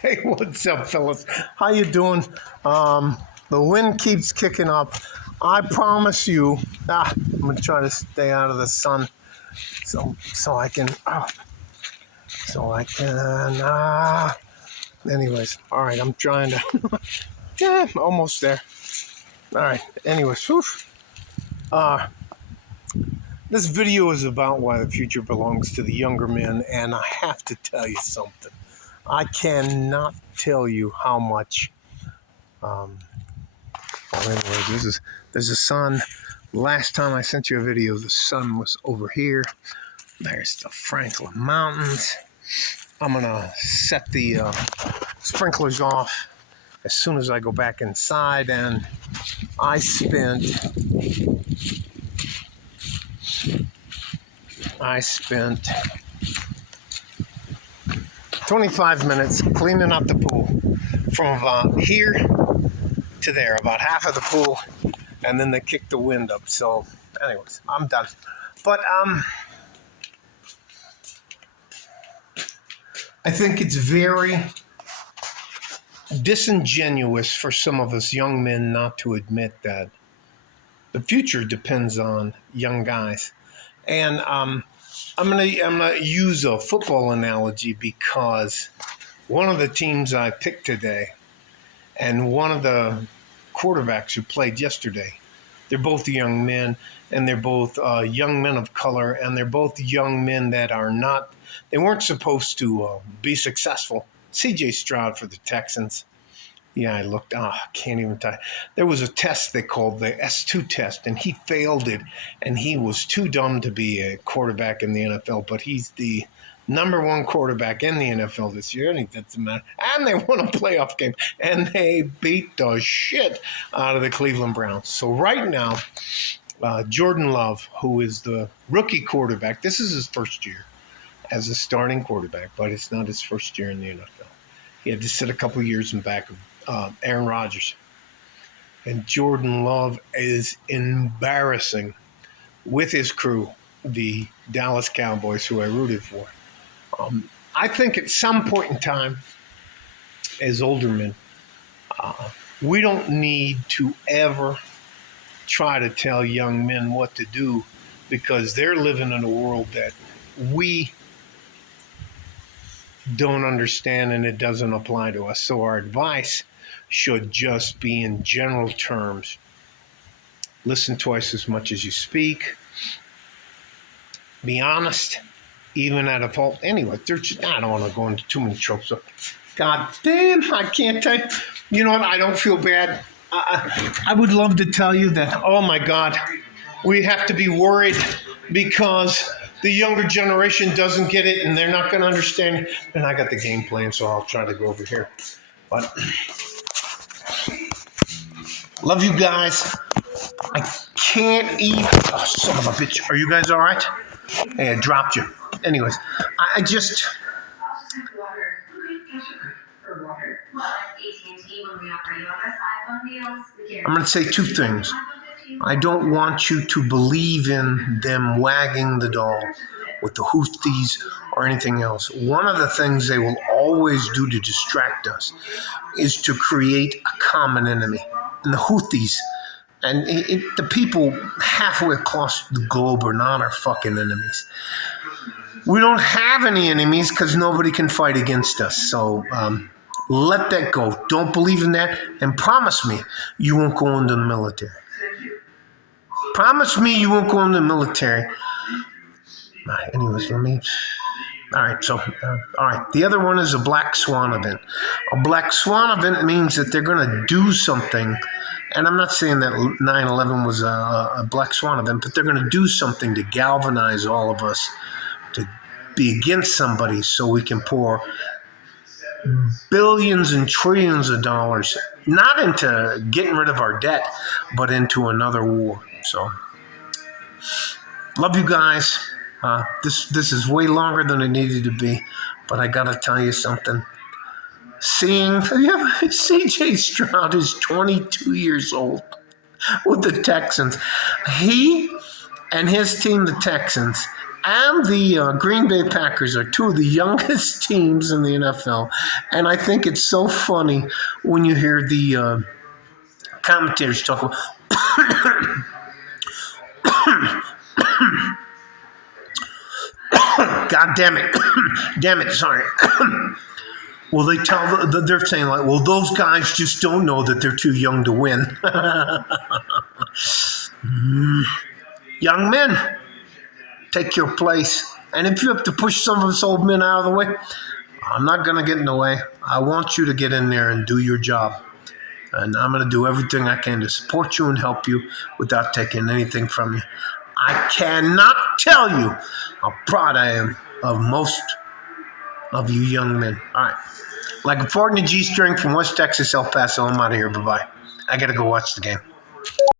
Hey, what's up, fellas? How you doing? The wind keeps kicking up. I promise you. I'm gonna try to stay out of the sun, so I can. Anyways, all right. I'm trying to. Yeah, almost there. All right. Anyways, whew. Uh, this video is about why the future belongs to the younger men, and I have to tell you something. I cannot tell you how much. Well, anyway, there's a sun. Last time I sent you a video, the sun was over here. There's the Franklin Mountains. I'm gonna set the sprinklers off as soon as I go back inside, and I spent 25 minutes cleaning up the pool from about here to there, about half of the pool, and then they kicked the wind up. So anyways, I'm done. But I think it's very disingenuous for some of us young men not to admit that the future depends on young guys. And I'm gonna use a football analogy because one of the teams I picked today and one of the quarterbacks who played yesterday, they're both young men, and they're both young men of color, and they're both young men that are not, they weren't supposed to be successful. C.J. Stroud for the Texans. Yeah, I looked, can't even tell you. There was a test they called the S2 test, and he failed it, and he was too dumb to be a quarterback in the NFL, but he's the number one quarterback in the NFL this year, and it doesn't matter. And they won a playoff game, and they beat the shit out of the Cleveland Browns. So right now, Jordan Love, who is the rookie quarterback, this is his first year as a starting quarterback, but it's not his first year in the NFL. He had to sit a couple years in back of Aaron Rodgers. And Jordan Love is embarrassing with his crew, the Dallas Cowboys, who I rooted for. I think at some point in time, as older men, we don't need to ever try to tell young men what to do because they're living in a world that we don't understand and it doesn't apply to us. So our advice should just be in general terms. Listen twice as much as you speak. Be honest, even at a fault. Anyway, I don't want to go into too many tropes. God damn, I can't tell you. You know what? I don't feel bad. I would love to tell you that, oh my God, we have to be worried because the younger generation doesn't get it and they're not going to understand it. And I got the game plan, so I'll try to go over here. But love you guys. I can't eat. Oh, son of a bitch. Are you guys all right? Hey, I dropped you. Anyways, I'm going to say two things. I don't want you to believe in them wagging the dog with the Houthis or anything else. One of the things they will always do to distract us is to create a common enemy. And the Houthis and the people halfway across the globe are not our fucking enemies. We don't have any enemies because nobody can fight against us. So let that go. Don't believe in that. And promise me you won't go into the military. Promise me you won't go into the military. Anyways, all right, so, all right. The other one is a black swan event. A black swan event means that they're going to do something. And I'm not saying that 9/11 was a black swan event, but they're going to do something to galvanize all of us to be against somebody so we can pour billions and trillions of dollars, not into getting rid of our debt, but into another war. So, love you guys. This is way longer than it needed to be, but I got to tell you something. Seeing C.J. Stroud is 22 years old with the Texans. He and his team, the Texans, and the Green Bay Packers are two of the youngest teams in the NFL. And I think it's so funny when you hear the commentators talk about, God damn it, damn it, sorry. Well, they're saying like, well, those guys just don't know that they're too young to win. Young men, take your place. And if you have to push some of us old men out of the way, I'm not going to get in the way. I want you to get in there and do your job. And I'm going to do everything I can to support you and help you without taking anything from you. I cannot tell you how proud I am of most of you young men. All right. Like a Ford and a G-string from West Texas, El Paso. I'm out of here. Bye-bye. I got to go watch the game.